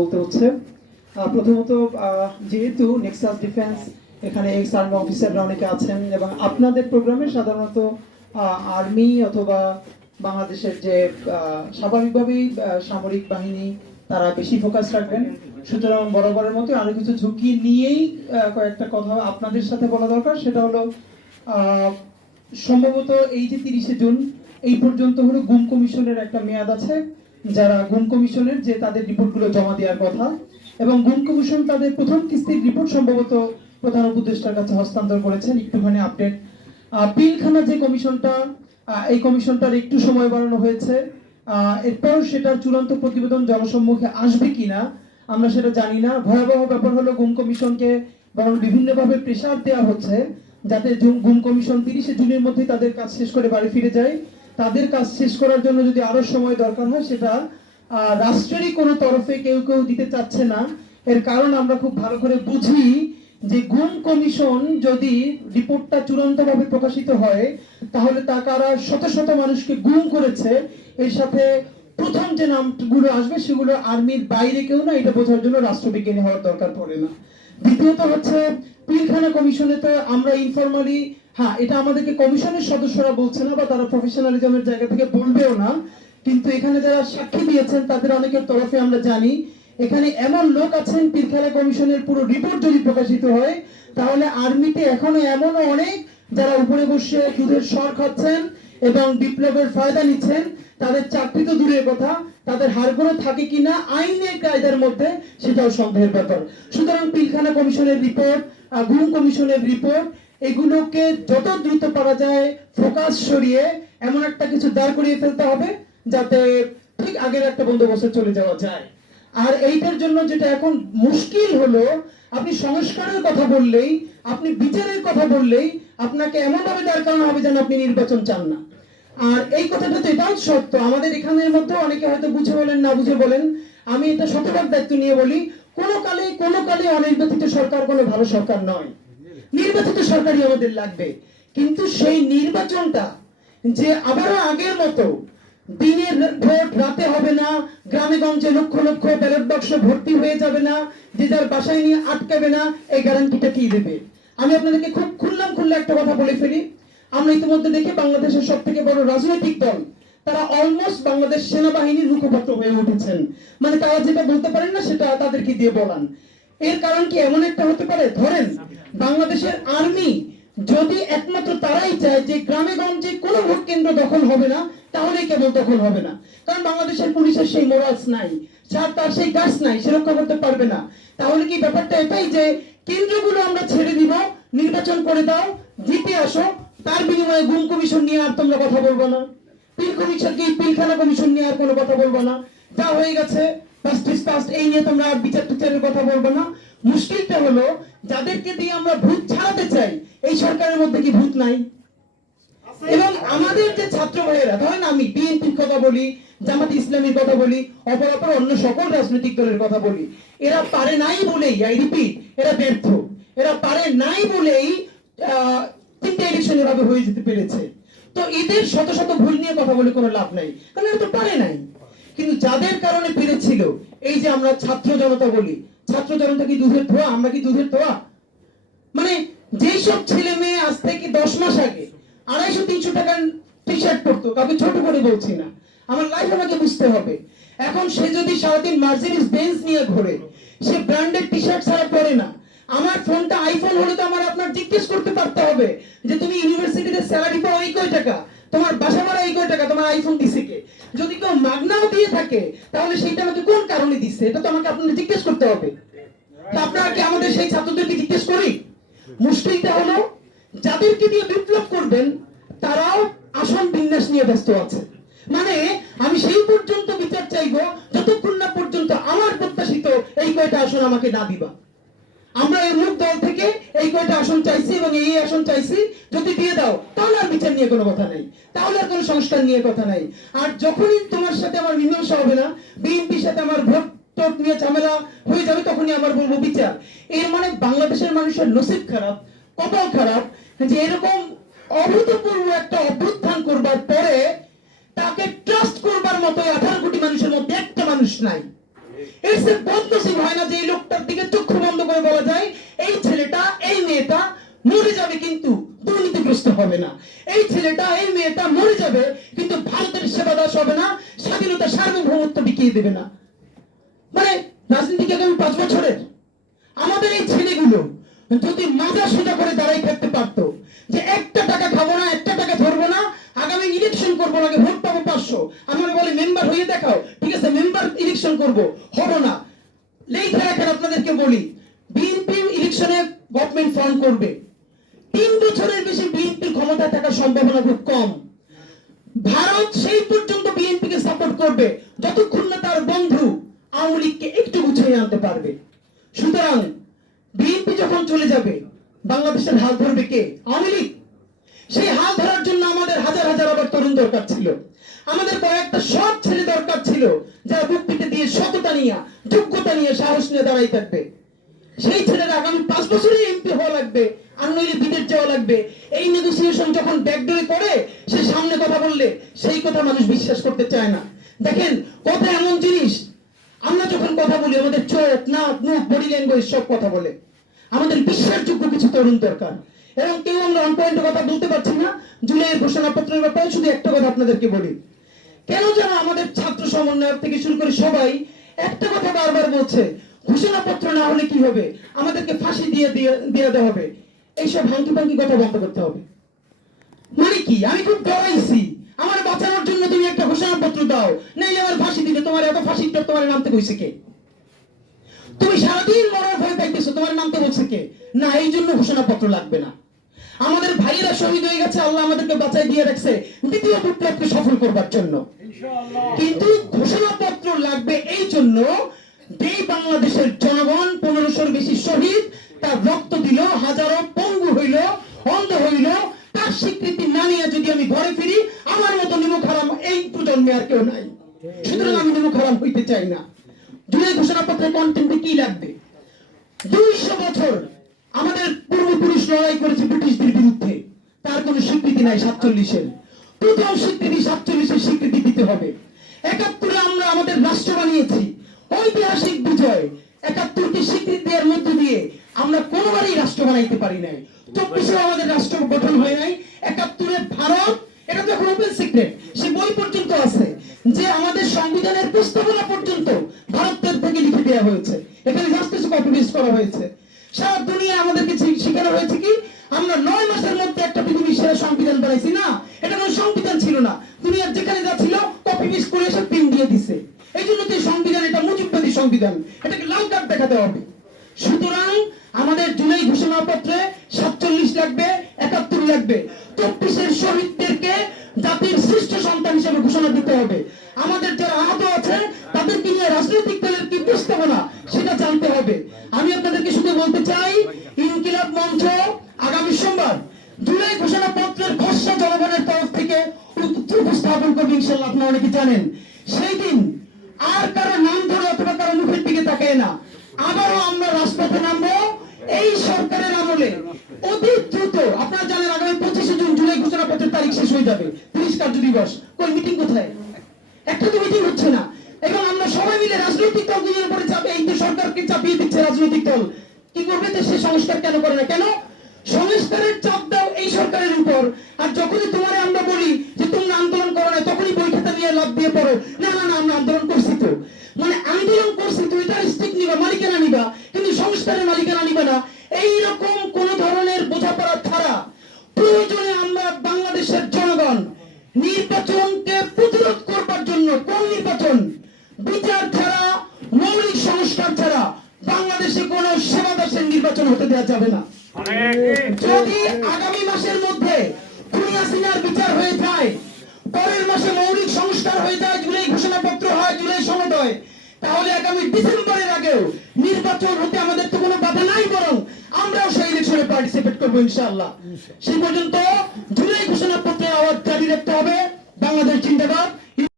বলতে হচ্ছে প্রথমত যেহেতু নেক্সাস ডিফেন্স এখানে এক্স আর্মি অফিসাররা অনেকে আছেন এবং আপনাদের প্রোগ্রামে সাধারণত আর্মি অথবা বাংলাদেশের যে স্বাভাবিকভাবেই সামরিক বাহিনী তারা বেশি ফোকাস রাখবেন, সুতরাং বরাবরের মতো আরো কিছু ঝুঁকি নিয়েই কয়েকটা কথা আপনাদের সাথে বলা দরকার। সেটা হলো সম্ভবত এই যে 30শে জুন এই পর্যন্ত হলো গুম কমিশনের একটা মেয়াদ আছে, যারা গুম কমিশনের যে তাদের রিপোর্টগুলো জমা দেওয়ার কথা, এবং গুম কমিশন তাদের প্রথম কিস্তির রিপোর্ট সম্ভবত প্রধান উপদেষ্টার কাছে হস্তান্তর করেছেন। একটুখানি আপডেট, পিলখানা যে কমিশনটা, এই কমিশনটার একটু সময় বাড়ানো হয়েছে। এরপর সেটার চূড়ান্ত প্রতিবেদন জনসম্মুখে আসবে কিনা আমরা সেটা জানি না। ভয়াবহ ব্যাপার হলো গুম কমিশনকে বরং বিভিন্নভাবে প্রেসার দেওয়া হচ্ছে যাতে গুম কমিশন 30শে জুনের মধ্যে তাদের কাজ শেষ করে বাড়ি ফিরে যায়। তাদের কাজ শেষ করার জন্য যদি আরো সময় দরকার হয় সেটা রাষ্ট্রেরই কোনো তরফে কেউ কেউ দিতে চাচ্ছে না। এর কারণ আমরা খুব ভালো করে বুঝি যে গুম কমিশন যদি রিপোর্টটা চূড়ান্তভাবে প্রকাশিত হয় তাহলে তা কারা শত শত মানুষকে গুম করেছে এর সাথে প্রথম যে নামগুলো আসবে সেগুলো আর্মির বাইরে কেউ না, এটা বোঝার জন্য রাষ্ট্রবিজ্ঞানী হওয়ার দরকার পড়ে না। দ্বিতীয়ত হচ্ছে পিলখানা কমিশনে তো আমরা ইনফরমালি, হ্যাঁ এটা আমাদেরকে কমিশনের সদস্যরা বলছে না বা তারা প্রফেশনালিজমের জায়গা থেকে বলবেও না, কিন্তু এখানে যারা সাক্ষী দিয়েছেন তাদের অনেকের তরফে আমরা জানি এখানে এমন লোক আছেন পিলখানা কমিশনের পুরো রিপোর্ট যদি প্রকাশিত হয় তাহলে আর্মিতে এখনো এমনও অনেক যারা উপরে বসে সুদের সর খাচ্ছেন এবং বিপ্লবের ফায়দা নিচ্ছেন, তাদের চাকরি তো দূরের কথা, তাদের হারগুলো থাকে কিনা আইনের কায়দার মধ্যে সেটাও সন্দেহের ব্যাপার। সুতরাং পিলখানা কমিশনের রিপোর্ট, গুম কমিশনের রিপোর্ট, এগুলোকে যত দ্রুত পারা যায় ফোকাস সরিয়ে এমন একটা কিছু দাঁড় করিয়ে ফেলতে হবে যাতে ঠিক আগের একটা বন্দোবস্তে চলে যাওয়া যায়। আর এইটার জন্য যেটা এখন মুশকিল হলো, আপনি সংস্কারের কথা বললেই, আপনি বিচারের কথা বললেই আপনাকে এমন ভাবে দাঁড় করানো হবে যেন আপনি নির্বাচন চান না। আর এই কথাটা তো এটাও সত্য, আমাদের এখানের মধ্যে অনেকে হয়তো বুঝে বলেন না বুঝে বলেন, আমি এটা শতভাগ দায়িত্ব নিয়ে বলি, কোনো কালে অনির্বাচিত সরকার কোনো ভালো সরকার নয়। নির্বাচিত সরকারই আমাদের লাগবে, কিন্তু সেই নির্বাচনটা যে আবারও আগের মতো দিনের ভোট রাতে হবে না, গ্রামে গঞ্জে লক্ষ লক্ষ ব্যালট বাক্স ভর্তি হয়ে যাবে না, যে যার বাসায় নিয়ে আটকাবে না, এই গ্যারান্টিটা কি দেবে? আমি আপনাদেরকে খুব খুললা একটা কথা বলে ফেলি, আমরা ইতিমধ্যে দেখে বাংলাদেশের সব থেকে বড় রাজনৈতিক দল তারা অলমোস্ট বাংলাদেশ সেনাবাহিনীর মুখপাত্র হয়ে উঠেছেন, মানে তারা যেটা বলতে পারেন না সেটা তাদেরকে দিয়ে বলান। এর কারণ কি এমন একটা হতে পারে, ধরেন বাংলাদেশের আর্মি যদি একমাত্র তারাই চায় যে গ্রামে গঞ্জে কোনো ভোট কেন্দ্র দখল হবে না তাহলে কেবল দখল হবে না, কারণ বাংলাদেশের পুলিশের সেই মোরালস নাই, তার সেই গাছ নাই, সে রক্ষা করতে পারবে না, তাহলে কি ব্যাপারটা এটাই যে কেন্দ্রগুলো আমরা ছেড়ে দিব, নির্বাচন করে দাও, জিতে আসো, তার বিনিময়ে গুম কমিশন নিয়ে আর তোমরা কথা বলবো না, পিলখানা কমিশন নিয়ে আর কোনো কথা বলবো না, যা হয়ে গেছে পাস্ট এই নিয়ে তোমরা আর বিচারের কথা বলবো না। মুশকিলটা হলো যাদেরকে দিয়ে আমরা ভূত ছাড়াতে চাই এই সরকারের মধ্যে কি ভূত নাই? এবং আমাদের যে ছাত্র ভাইয়েরা, ধরেন আমি বিএনপির কথা বলি, জামাত ইসলামীর কথা বলি, অপরাপর অন্য সকল রাজনৈতিক দলের কথা বলি, এরা পারে নাই বলেই, আই রিপিট, এরা ব্যর্থ, এরা পারে নাই বলেই তিনটে ইলেকশন এভাবে হয়ে যেতে পেরেছে। তো এদের শত শত ভুল নিয়ে কথা বলে কোনো লাভ নাই, কারণ এরা তো পারে নাই। কিন্তু যাদের কারণে পেরেছিল, এই যে আমরা ছাত্র জনতা বলি, ছাত্র জনতা কি দুধের ধোয়া? আমরা কি দুধের ধোয়া? মানে যেসব ছেলে মেয়ে আজ থেকে 10 মাস আগে 250-300 টাকার টি শার্ট পরতো, কাউকে ছোট করে বলছি না, আমার লাইফ আমাকে বুঝতে হবে, এখন সে যদি সারাদিন মার্সিডিজ বেঞ্জ নিয়ে ঘোরে, সে ব্র্যান্ডেড টি শার্ট ছাড়া পরে না। আমার ফোনটা আইফোন হলে তো আমার আপনার জিজ্ঞেস করতে পারতে হবে যে তুমি ইউনিভার্সিটিতে স্যালারি পাও এই কয় টাকা, তোমার বাসা ভাড়া এই কয় টাকা, তোমার আইফোন দিছে কে? যদি কেউ মাগনাও দিয়ে থাকে তাহলে সেইটা আমাকে কোন কারণে দিচ্ছে, এটা তো আমাকে আপনাদের জিজ্ঞেস করতে হবে। আপনারা কি আমাদের সেই ছাত্রদেরকে জিজ্ঞেস করি? মুশকিলটা হলো যাদেরকে দিয়ে বিপ্লব করবেন তারাও আসন বিন্যাস নিয়ে ব্যস্ত আছে। মানে আমি সেই পর্যন্ত বিচার চাইবো যতক্ষণ না পর্যন্ত আমার প্রত্যাশিত এই কয়টা আসন আমাকে না দিবা। আমরা এই মুখ দল থেকে এই কয়টা আসন চাইছি এবং এই আসন চাইছি, যদি দিয়ে দাও তাহলে আর বিচার নিয়ে কোনো কথা নাই, তাহলে আর কোনো সংস্কার নিয়ে কথা নাই। আর যখনই তোমার সাথে আমার মীমাংসা হবে না, বিএনপির সাথে আমার ভোট নিয়ে ঝামেলা হয়ে যাবে, তখনই আবার বলবো বিচার। এর মানে বাংলাদেশের মানুষের নসিব খারাপ, কপাল খারাপ যে এরকম অভূতপূর্ব একটা অভ্যুত্থান করবার পরে তাকে ট্রাস্ট করবার মতো 18 কোটি মানুষের মধ্যে একটা মানুষ নাই। এর সে বদনসিব হয় না যে এই লোকটার দিকে চক্ষু বন্ধ করে বলা যায় এই ছেলেটা এই মেয়েটা মরে যাবে কিন্তু দুর্নীতিগ্রস্ত হবে না, এই ছেলেটা এই মেয়েটা মরে যাবে কিন্তু ভারতের সেবা দাস হবে না, স্বাধীনতা সার্বভৌমত্ব বিকিয়ে দেবে না। মানে রাজনীতিকে আগামী 5 বছরের আমাদের এই ছেলেগুলো যদি মাজা সোজা করে দাঁড়াই থাকতে পারতো যে একটা টাকা খাবো না, একটা টাকা ধরবো না, আগামী ইলেকশন করবো না, ভোট পাবো 500, আমার বলে মেম্বার হয়ে দেখাও, ঠিক আছে মেম্বার ইলেকশন করবো, হবো না। লেখা রাখেন আপনাদেরকে বলি, বিএনপি ইলেকশনে গভর্নমেন্ট ফর্ম করবে, 3 বছরের বেশি বিএনপির ক্ষমতা থাকার সম্ভাবনা খুব কম। ভারত সেই পর্যন্ত বিএনপিকে সাপোর্ট করবে যতক্ষণ না তার বন্ধু আওয়ামী লীগকে একটু গুছিয়ে আনতে পারবে। সুতরাং বিএনপি যখন চলে যাবে বাংলাদেশের হাল ধরবে কে? আওয়ামী লীগ। সেই হাল ধরার জন্য আমাদের হাজার হাজার আবার তরুণ দরকার ছিল, আমাদের কয়েকটা সব ছেলে দরকার ছিল যারা বুক পিঠে দিয়ে সততা নিয়ে যোগ্যতা নিয়ে সাহস নিয়ে দাঁড়াই থাকবে। সেই ছেলেরা আগামী 5 বছরে এমপি হওয়া লাগবে, আর নইলে বিদেশ যাওয়া লাগবে। এই নেগোসিয়েশন যখন ব্যাকডোরে করে সে সামনে কথা বললে সেই কথা মানুষ বিশ্বাস করতে চায় না। দেখেন কথা এমন জিনিস, আমরা যখন কথা বলি আমাদের চোখ নাক মুখ বডি ল্যাঙ্গুয়েজ সব কথা বলে। আমাদের বিশ্বাসযোগ্য কিছু তরুণ দরকার, এবং কেউ আমরা অন পয়েন্টে কথা বলতে পারছি না। জুলাইয়ের ঘোষণাপত্রের ব্যাপারে শুধু একটা কথা আপনাদেরকে বলি, কেন যেন আমাদের ছাত্র সমন্বয়ক থেকে শুরু করে সবাই একটা কথা বারবার বলছে, ঘোষণাপত্র না হলে কি হবে, আমাদেরকে ফাঁসি দিয়ে দেওয়া হবে। এইসব ভাঙ্কি ভাঙ্কি কথা বন্ধ করতে হবে। মানে কি, আমি খুব ডরাইছি, আমার বাঁচানোর জন্য তুমি একটা ঘোষণাপত্র দাও, নাইলে আমার ফাঁসি দিবে। তোমার এত ফাঁসির ডর তোমার নামতে কইছে কে? তুমি সারাদিন মরার ভয় পাইতেছো, তোমার নামতে বলছে কে? না, এই জন্য ঘোষণাপত্র লাগবে না। আমাদের ভাইয়েরা শহীদ হয়ে গেছে, আল্লাহ আমাদেরকে বাঁচাই দিয়ে রাখছে দ্বিতীয় বিপ্লবকে সফল করবার জন্য। কিন্তু ঘোষণাপত্র লাগবে এই জন্য যেই বাংলাদেশের জনগণ 1500-র বেশি শহীদ, তার রক্ত দিল, হাজারো পঙ্গু হইল, অন্ধ হইল, তার স্বীকৃতি না নিয়ে যদি আমি ঘরে ফিরি, আমার মতো নিমুখ হারাম এই প্রজন্মে আর কেউ নাই। সুতরাং আমি নিমুখ হারাম হইতে চাই না। জুলাই ঘোষণাপত্রের কন্টেন্টে কি লাগবে? 200 বছর আমাদের পূর্বপুরুষ লড়াই করেছে ব্রিটিশদের বিরুদ্ধে, তার কোনো স্বীকৃতি নাই। 47-এর প্রথম স্বীকৃতি, 47-এর স্বীকৃতি দিতে হবে। 71-এ আমরা আমাদের রাষ্ট্র বানিয়েছি, ঐতিহাসিক বিজয়। 71-কে স্বীকৃতি দেওয়ার মধ্য দিয়ে আমরা কোনোবারই রাষ্ট্র বানাইতে পারি নাই। 24-এও আমাদের রাষ্ট্র গঠন হয় নাই। 71-এ ভারত, এটা তো এখন ওপেন সিক্রেট, সে বই পর্যন্ত আছে যে আমাদের সংবিধানের প্রস্তাবনা পর্যন্ত ভারতের থেকে লিখে দেওয়া হয়েছে, এখানে জাস্ট কিছু কপি পেস্ট করা হয়েছে। সারা দুনিয়া আমাদেরকে শেখানো হয়েছে কি আমরা 9 মাসের মধ্যে একটা পৃথিবীর সেরা সংবিধান বানাইছি। না, এটা কোনো সংবিধান ছিল না, দুনিয়ার যেখানে যা ছিল কপি পেস্ট করে এসে প্রিন্ট দিয়ে দিছে। এই জন্য তো সংবিধান এটা মুজিববাদী সংবিধান, এটাকে লাল কার্ড দেখাতে হবে। সুতরাং আমাদের জুলাই ঘোষণাপত্রে 47 লাগবে, 71 লাগবে। 24-এর শহীদদেরকে জাতির শ্রেষ্ঠ সন্তান হিসেবে ঘোষণা দিতে হবে। আমাদের যারা আহত আছে তাদেরকে নিয়ে রাজনৈতিক দলের কি প্রস্তাবনা সেটা জানতে হবে। আমি আপনাদেরকে শুধু বলতে চাই, ইনকিলাব মঞ্চ আগামী সোমবার জুলাই ঘোষণাপত্রের খসড়া জনগণের তরফ থেকে উপস্থাপন করবে ইনশাআল্লাহ। আপনারা অনেকে জানেন সেই দিন আর কারো নাম ধরে অথবা কারো মুখের দিকে তাকায় না, আবারও আমরা রাজপথে নামবো এই সরকারের আমলে অতি দ্রুত। আপনারা জানেন আগামী 25শে জুন জুলাই ঘোষণাপত্রের তারিখ শেষ হয়ে যাবে, 30 কার্য দিবস। কোন মিটিং কোথায়? একটা তো মিটিং হচ্ছে না। এবং আমরা সবাই মিলে রাজনৈতিক দলগুলোর উপরে চাপে এই যে সরকারকে চাপিয়ে দিচ্ছে রাজনৈতিক দল। কি করবে? দেশে সংস্কার কেন করে না? কেন সংস্কারের চাপ দাও এই সরকারের উপর, আর যখনই তোমারে আমরা বলি যে তোমরা আন্দোলন করো না, তখনই বই খাতা নিয়ে লাভ দিয়ে পড়ো, না না না আমরা আন্দোলন করছি তো। মানে আন্দোলন করছি তো, এটা স্টিক নিবা, মালিকানা নিবা, কিন্তু সংস্কারের মালিকানা নিবা না। এইরকম কোন ধরনের বোঝাপড়া ছাড়া প্রয়োজনে আমরা বাংলাদেশের জনগণ নির্বাচনকে প্রতিরোধ করবার জন্য, কোন নির্বাচন? বিচার ছাড়া, মৌলিক সংস্কার ছাড়া বাংলাদেশে কোন সেবা দাসের নির্বাচন হতে দেওয়া যাবে না। যদি আগামী মাসের মধ্যে খুনি হাসিনার বিচার হয়ে যায়, পরের মাসে মৌলিক সংস্কার হয়ে যায়, জুলাই ঘোষণাপত্র হয়, জুলাই সনদ হয়, তাহলে আগামী ডিসেম্বরের আগেও নির্বাচন হতে আমাদের তো কোনো বাধা নাই, বরং আমরাও সেই ইলেকশনে পার্টিসিপেট করবো ইনশাআল্লাহ। সেই পর্যন্ত জুলাই ঘোষণাপত্রের আওয়াজ জারি রাখতে হবে। বাংলাদেশ জিন্দাবাদ।